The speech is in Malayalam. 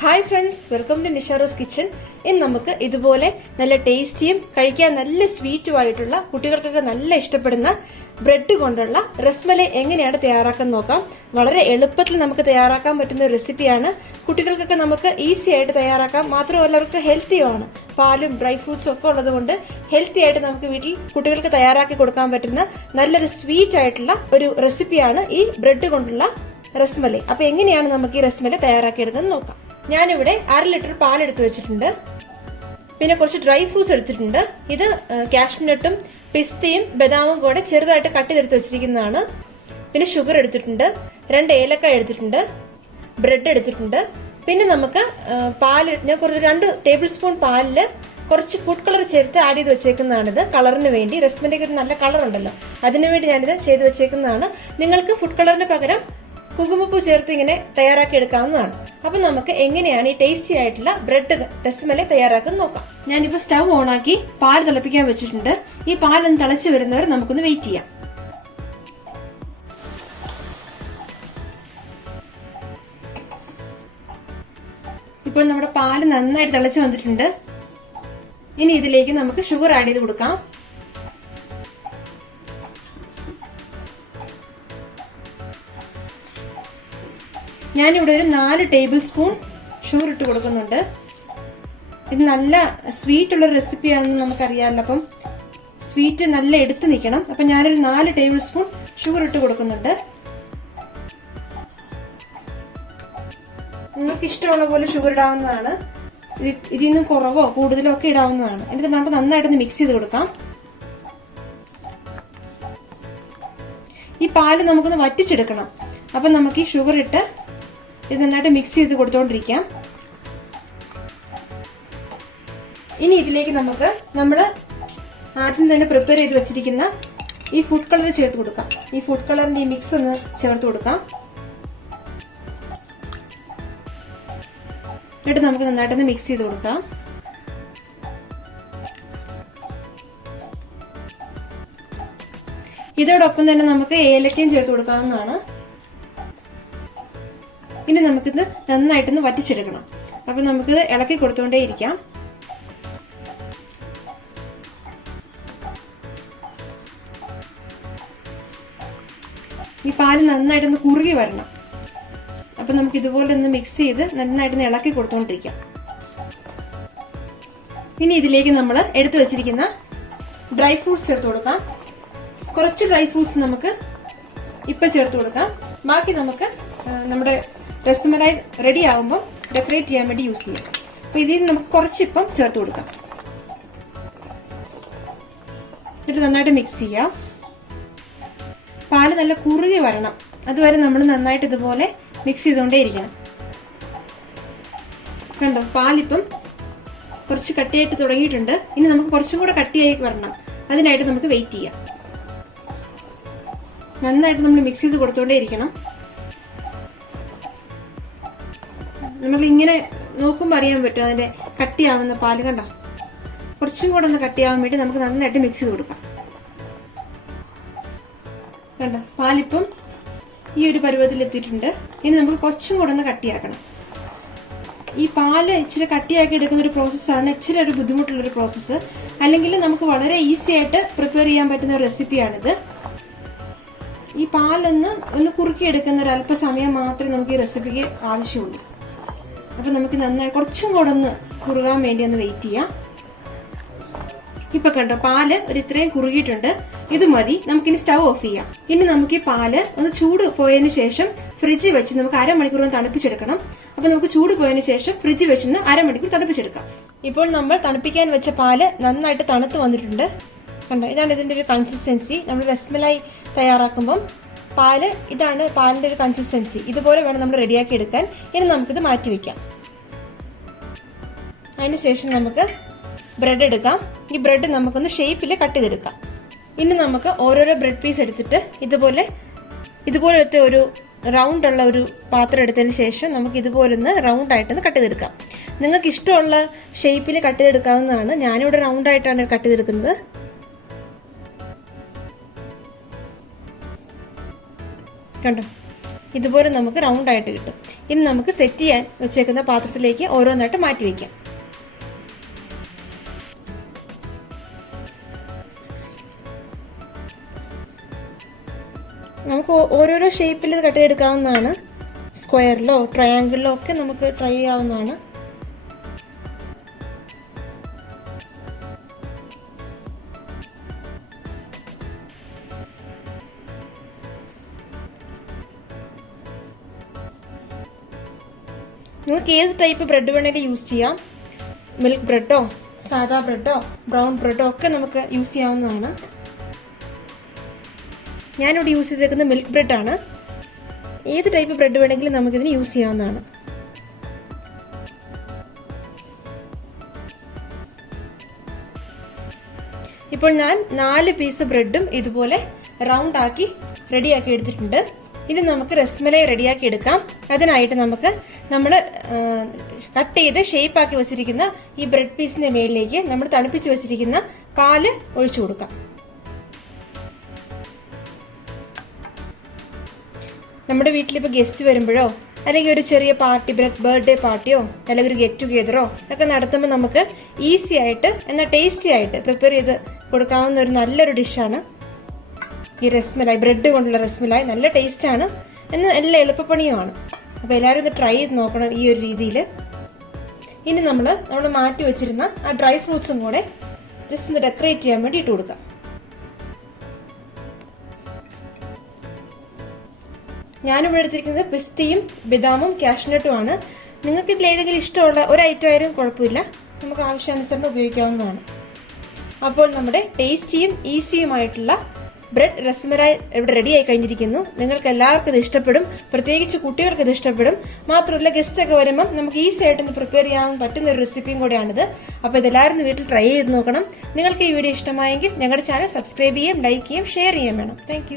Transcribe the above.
Hi friends, welcome to Nisha Rose kitchen. ഇന്ന് നമുക്ക് ഇതുപോലെ നല്ല ടേസ്റ്റിയും കഴിക്കാൻ നല്ല സ്വീറ്റുമായിട്ടുള്ള കുട്ടികൾക്കൊക്കെ നല്ല ഇഷ്ടപ്പെടുന്ന ബ്രെഡ് കൊണ്ടുള്ള രസ്മല എങ്ങനെയാണ് തയ്യാറാക്കാൻ നോക്കാം. വളരെ എളുപ്പത്തിൽ നമുക്ക് തയ്യാറാക്കാൻ പറ്റുന്ന ഒരു റെസിപ്പിയാണ്. കുട്ടികൾക്കൊക്കെ നമുക്ക് ഈസി ആയിട്ട് തയ്യാറാക്കാം. മാത്രമല്ല അവർക്ക് ഹെൽത്തിയുമാണ്. പാലും ഡ്രൈ ഫ്രൂട്ട്സും ഒക്കെ ഉള്ളത് കൊണ്ട് ഹെൽത്തി ആയിട്ട് നമുക്ക് വീട്ടിൽ കുട്ടികൾക്ക് തയ്യാറാക്കി കൊടുക്കാൻ പറ്റുന്ന നല്ലൊരു സ്വീറ്റ് ആയിട്ടുള്ള ഒരു റെസിപ്പിയാണ് ഈ ബ്രെഡ് കൊണ്ടുള്ള രസ്മല. അപ്പൊ എങ്ങനെയാണ് നമുക്ക് ഈ രസ്മല തയ്യാറാക്കിയെടുക്കുന്നത് നോക്കാം. ഞാനിവിടെ 1/2 ലിറ്റർ പാൽ എടുത്തു വെച്ചിട്ടുണ്ട്. പിന്നെ കുറച്ച് ഡ്രൈ ഫ്രൂട്ട്സ് എടുത്തിട്ടുണ്ട്. ഇത് കാഷ്നട്ടും പിസ്തയും ബദാമും കൂടെ ചെറുതായിട്ട് കട്ട് ചെയ്തെടുത്ത് വെച്ചിരിക്കുന്നതാണ്. പിന്നെ ഷുഗർ എടുത്തിട്ടുണ്ട്, 2 ഏലക്കായ എടുത്തിട്ടുണ്ട്, ബ്രെഡ് എടുത്തിട്ടുണ്ട്. പിന്നെ നമുക്ക് പാല് 2 ടേബിൾ സ്പൂൺ പാലില് കുറച്ച് ഫുഡ് കളർ ചേർത്ത് ആഡ് ചെയ്ത് വെച്ചേക്കുന്നതാണിത്. കളറിന് വേണ്ടി, രസ്മലയ്ക്ക് ഒരു നല്ല കളർ ഉണ്ടല്ലോ, അതിനുവേണ്ടി ഞാനിത് ചെയ്ത് വെച്ചേക്കുന്നതാണ്. നിങ്ങൾക്ക് ഫുഡ് കളറിന് പകരം കുങ്കുമപ്പൂ ചേർത്ത് ഇങ്ങനെ തയ്യാറാക്കി എടുക്കാവുന്നതാണ്. അപ്പൊ നമുക്ക് എങ്ങനെയാണ് ഈ ടേസ്റ്റി ആയിട്ടുള്ള ബ്രെഡ് രസ്മല തയ്യാറാക്കുന്നത് നോക്കാം. ഞാനിപ്പോ സ്റ്റൗ ഓണാക്കി പാൽ തിളപ്പിക്കാൻ വെച്ചിട്ടുണ്ട്. ഈ പാലൊന്ന് തിളച്ച് വരുന്നവർ നമുക്കൊന്ന് വെയിറ്റ് ചെയ്യാം. ഇപ്പോൾ നമ്മുടെ പാല് നന്നായിട്ട് തിളച്ച് വന്നിട്ടുണ്ട്. ഇനി ഇതിലേക്ക് നമുക്ക് ഷുഗർ ആഡ് ചെയ്ത് കൊടുക്കാം. ഞാനിവിടെ ഒരു 4 ടേബിൾ സ്പൂൺ ഷുഗർ ഇട്ട് കൊടുക്കുന്നുണ്ട്. ഇത് നല്ല സ്വീറ്റ് ഉള്ള റെസിപ്പിയാണെന്ന് നമുക്കറിയാമല്ലോ. അപ്പം സ്വീറ്റ് നല്ല എടുത്ത് നിൽക്കണം. അപ്പം ഞാനൊരു 4 ടേബിൾ സ്പൂൺ ഷുഗർ ഇട്ട് കൊടുക്കുന്നുണ്ട്. നിങ്ങൾക്ക് ഇഷ്ടമുള്ള പോലെ ഷുഗർ ഇടാവുന്നതാണ്. ഇതിൽ നിന്നും കുറവോ കൂടുതലോ ഒക്കെ ഇടാവുന്നതാണ്. എന്നിട്ട് നമുക്ക് നന്നായിട്ടൊന്ന് മിക്സ് ചെയ്ത് കൊടുക്കാം. ഈ പാല് നമുക്കൊന്ന് വറ്റിച്ചെടുക്കണം. അപ്പം നമുക്ക് ഈ ഷുഗർ ഇട്ട് ഇത് നന്നായിട്ട് മിക്സ് ചെയ്ത് കൊടുത്തോണ്ടിരിക്കാം. ഇനി ഇതിലേക്ക് നമുക്ക് ആദ്യം തന്നെ പ്രിപ്പയർ ചെയ്ത് വെച്ചിരിക്കുന്ന ഈ ഫുഡ് കളർ ചേർത്ത് കൊടുക്കാം. ഈ ഫുഡ് കളറിന്റെ ഈ മിക്സ് ഒന്ന് ചേർത്ത് കൊടുക്കാം. എന്നിട്ട് നമുക്ക് നന്നായിട്ടൊന്ന് മിക്സ് ചെയ്ത് കൊടുക്കാം. ഇതോടൊപ്പം തന്നെ നമുക്ക് ഏലക്കയും ചേർത്ത് കൊടുക്കാവുന്നതാണ്. ഇനി നമുക്കിത് നന്നായിട്ടൊന്ന് വറ്റിച്ചെടുക്കണം. അപ്പൊ നമുക്കിത് ഇളക്കി കൊടുത്തുകൊണ്ടേ ഇരിക്കാം. ഈ പാല് നന്നായിട്ടൊന്ന് കുറുകി വരണം. അപ്പൊ നമുക്ക് ഇതുപോലെ ഒന്ന് മിക്സ് ചെയ്ത് നന്നായിട്ടൊന്ന് ഇളക്കി കൊടുത്തോണ്ടിരിക്കാം. ഇനി ഇതിലേക്ക് നമ്മൾ എടുത്തു വെച്ചിരിക്കുന്ന ഡ്രൈ ഫ്രൂട്ട്സ് ചേർത്ത് കൊടുക്കാം. കുറച്ച് ഡ്രൈ ഫ്രൂട്ട്സ് നമുക്ക് ഇപ്പൊ ചേർത്ത് കൊടുക്കാം. ബാക്കി നമുക്ക് നമ്മുടെ രസ്മലായി റെഡി ആകുമ്പോൾ ഡെക്കറേറ്റ് ചെയ്യാൻ വേണ്ടി യൂസ് ചെയ്യാം. അപ്പൊ ഇതിൽ നമുക്ക് കുറച്ചിപ്പം ചേർത്ത് കൊടുക്കാം. എന്നിട്ട് നന്നായിട്ട് മിക്സ് ചെയ്യാം. പാല് നല്ല കുറുകി വരണം. അതുവരെ നമ്മൾ നന്നായിട്ട് ഇതുപോലെ മിക്സ് ചെയ്തുകൊണ്ടേ ഇരിക്കണം. കണ്ടോ, പാലിപ്പം കുറച്ച് കട്ടിയായിട്ട് തുടങ്ങിയിട്ടുണ്ട്. ഇനി നമുക്ക് കുറച്ചും കൂടെ കട്ടിയായി വരണം. അതിനായിട്ട് നമുക്ക് വെയിറ്റ് ചെയ്യാം. നന്നായിട്ട് നമ്മൾ മിക്സ് ചെയ്ത് കൊടുത്തോണ്ടേ ഇരിക്കണം. നമ്മൾ ഇങ്ങനെ നോക്കുമ്പോൾ അറിയാൻ പറ്റും അതിന്റെ കട്ടിയാവുന്ന പാല്. കണ്ടോ, കുറച്ചും കൂടെ ഒന്ന് കട്ടിയാവാൻ വേണ്ടി നമുക്ക് നന്നായിട്ട് മിക്സ് ചെയ്ത് കൊടുക്കാം. കണ്ടോ, പാലിപ്പം ഈ ഒരു പരുവത്തിൽ എത്തിയിട്ടുണ്ട്. ഇനി നമുക്ക് കുറച്ചും കൂടെ ഒന്ന് കട്ടിയാക്കണം. ഈ പാല് ഇച്ചിരി കട്ടിയാക്കി എടുക്കുന്ന ഒരു പ്രോസസ്സാണ്. ഇച്ചിരി ഒരു ബുദ്ധിമുട്ടുള്ളൊരു പ്രോസസ്സ്. അല്ലെങ്കിൽ നമുക്ക് വളരെ ഈസി ആയിട്ട് പ്രിപ്പയർ ചെയ്യാൻ പറ്റുന്ന ഒരു റെസിപ്പിയാണിത്. ഈ പാലൊന്ന് കുറുക്കിയെടുക്കുന്ന ഒരു അല്പസമയം മാത്രമേ നമുക്ക് ഈ റെസിപ്പിക്ക് ആവശ്യമുള്ളൂ. അപ്പൊ നമുക്ക് നന്നായി കുറച്ചും കൂടെ ഒന്ന് കുറുകാൻ വേണ്ടി ഒന്ന് വെയിറ്റ് ചെയ്യാം. ഇപ്പൊ കണ്ടോ, പാല് ഒരു ഇത്രയും കുറുകിയിട്ടുണ്ട്. ഇത് മതി. നമുക്കിനി സ്റ്റൗ ഓഫ് ചെയ്യാം. ഇനി നമുക്ക് ഈ പാല് ഒന്ന് ചൂട് പോയതിനു ശേഷം ഫ്രിഡ്ജിൽ വെച്ച് നമുക്ക് 1/2 മണിക്കൂർ തണുപ്പിച്ചെടുക്കണം. അപ്പൊ നമുക്ക് ചൂട് പോയതിനു ശേഷം ഫ്രിഡ്ജിൽ വെച്ച് 1/2 മണിക്കൂർ തണുപ്പിച്ചെടുക്കാം. ഇപ്പോൾ നമ്മൾ തണുപ്പിക്കാൻ വെച്ച പാല് നന്നായിട്ട് തണുത്ത് വന്നിട്ടുണ്ട്. കണ്ടോ, ഇതാണ് ഇതിന്റെ ഒരു കൺസിസ്റ്റൻസി. നമ്മൾ രസ്മലായി തയ്യാറാക്കുമ്പോൾ ഇതാണ് പാലിന്റെ ഒരു കൺസിസ്റ്റൻസി. ഇതുപോലെ വേണം നമ്മൾ റെഡിയാക്കി എടുക്കാൻ. ഇനി നമുക്കിത് മാറ്റി വെക്കാം. അതിനുശേഷം നമുക്ക് ബ്രെഡ് എടുക്കാം. ഈ ബ്രെഡ് നമുക്കൊന്ന് ഷേപ്പിൽ കട്ട് ചെയ്തെടുക്കാം. ഇനി നമുക്ക് ഓരോരോ ബ്രെഡ് പീസ് എടുത്തിട്ട് ഇതുപോലത്തെ ഒരു റൗണ്ട് ഉള്ള ഒരു പാത്രം എടുത്തതിന് ശേഷം നമുക്ക് ഇതുപോലൊന്ന് റൗണ്ട് ആയിട്ടൊന്ന് കട്ട് ചെയ്തെടുക്കാം. നിങ്ങൾക്ക് ഇഷ്ടമുള്ള ഷേപ്പിൽ കട്ട് ചെയ്തെടുക്കാവുന്നതാണ്. ഞാനിവിടെ റൗണ്ട് ആയിട്ടാണ് കട്ട് ചെയ്തെടുക്കുന്നത്. കണ്ടോ, ഇതുപോലെ നമുക്ക് റൗണ്ട് ആയിട്ട് കിട്ടും. ഇനി നമുക്ക് സെറ്റ് ചെയ്യാൻ വെച്ചേക്കുന്ന പാത്രത്തിലേക്ക് ഓരോന്നായിട്ട് മാറ്റി വയ്ക്കാം. നമുക്ക് ഓരോരോ ഷേപ്പിൽ കട്ട് ചെയ്തെടുക്കാവുന്നതാണ്. സ്ക്വയറിലോ ട്രയാങ്കിളിലോ ഒക്കെ നമുക്ക് ട്രൈ ചെയ്യാവുന്നതാണ്. നിങ്ങൾക്ക് ഏത് ടൈപ്പ് ബ്രെഡ് വേണമെങ്കിലും യൂസ് ചെയ്യാം. മിൽക്ക് ബ്രെഡോ സാദാ ബ്രെഡോ ബ്രൗൺ ബ്രെഡോ ഒക്കെ നമുക്ക് യൂസ് ചെയ്യാവുന്നതാണ്. ഞാനിവിടെ യൂസ് ചെയ്തേക്കുന്നത് മിൽക്ക് ബ്രെഡാണ്. ഏത് ടൈപ്പ് ബ്രെഡ് വേണമെങ്കിലും നമുക്കിതിന് യൂസ് ചെയ്യാവുന്നതാണ്. ഇപ്പോൾ ഞാൻ 4 പീസ് ബ്രെഡും ഇതുപോലെ റൗണ്ട് ആക്കി റെഡിയാക്കി എടുത്തിട്ടുണ്ട്. ഇനി നമുക്ക് രസ്മലൈ റെഡിയാക്കി എടുക്കാം. അതിനായിട്ട് നമ്മൾ കട്ട് ചെയ്ത് ഷേപ്പ് ആക്കി വെച്ചിരിക്കുന്ന ഈ ബ്രെഡ് പീസിന്റെ മേളിലേക്ക് നമ്മൾ തണുപ്പിച്ച് വെച്ചിരിക്കുന്ന പാല് ഒഴിച്ചു കൊടുക്കാം. നമ്മുടെ വീട്ടിലിപ്പോൾ ഗസ്റ്റ് വരുമ്പോഴോ അല്ലെങ്കിൽ ഒരു ചെറിയ പാർട്ടി, ബർത്ത്ഡേ പാർട്ടിയോ അല്ലെങ്കിൽ ഒരു ഗെറ്റ് ടുഗെദറോ ഒക്കെ നടത്തുമ്പോൾ നമുക്ക് ഈസി ആയിട്ട് എന്നാൽ ടേസ്റ്റി ആയിട്ട് പ്രിപ്പയർ ചെയ്ത് കൊടുക്കാവുന്ന ഒരു നല്ലൊരു ഡിഷാണ് ഈ രസ്മലൈ. ബ്രെഡ് കൊണ്ടുള്ള രസ്മലൈ നല്ല ടേസ്റ്റാണ്, എന്നാൽ എല്ലാം എളുപ്പപ്പണിയുമാണ്. അപ്പോൾ എല്ലാവരും ഒന്ന് ട്രൈ ചെയ്ത് നോക്കണം ഈ ഒരു രീതിയിൽ. ഇനി നമ്മൾ മാറ്റി വെച്ചിരുന്ന ആ ഡ്രൈ ഫ്രൂട്ട്സും കൂടെ ജസ്റ്റ് ഒന്ന് ഡെക്കറേറ്റ് ചെയ്യാൻ വേണ്ടി ഇട്ട് കൊടുക്കാം. ഞാനിവിടെ എടുത്തിരിക്കുന്നത് പിസ്തയും ബദാമും കാഷ്നട്ടുമാണ്. നിങ്ങൾക്ക് ഇതിൽ ഏതെങ്കിലും ഇഷ്ടമുള്ള ഒരു ഐറ്റം ആയാലും കുഴപ്പമില്ല, നമുക്ക് ആവശ്യാനുസരണം ഉപയോഗിക്കാവുന്നതാണ്. അപ്പോൾ നമ്മുടെ ടേസ്റ്റിയും ഈസിയുമായിട്ടുള്ള ബ്രെഡ് രസ്മലൈ ഇവിടെ റെഡി ആയി കഴിഞ്ഞിരിക്കുന്നു. നിങ്ങൾക്ക് എല്ലാവർക്കും ഇത് ഇഷ്ടപ്പെടും, പ്രത്യേകിച്ച് കുട്ടികൾക്ക് ഇത് ഇഷ്ടപ്പെടും. മാത്രമല്ല ഗസ്റ്റ് ഒക്കെ വരുമ്പം നമുക്ക് ഈസി ആയിട്ടൊന്ന് പ്രിപ്പയർ ചെയ്യാൻ പറ്റുന്ന ഒരു റെസിപ്പിയും കൂടെയാണിത്. അപ്പോൾ ഇതെല്ലാവരും വീട്ടിൽ ട്രൈ ചെയ്ത് നോക്കണം. നിങ്ങൾക്ക് ഈ വീഡിയോ ഇഷ്ടമായെങ്കിൽ ഞങ്ങളുടെ ചാനൽ സബ്സ്ക്രൈബ് ചെയ്യുകയും ലൈക്ക് ചെയ്യുകയും ഷെയർ ചെയ്യുകയും വേണം. താങ്ക്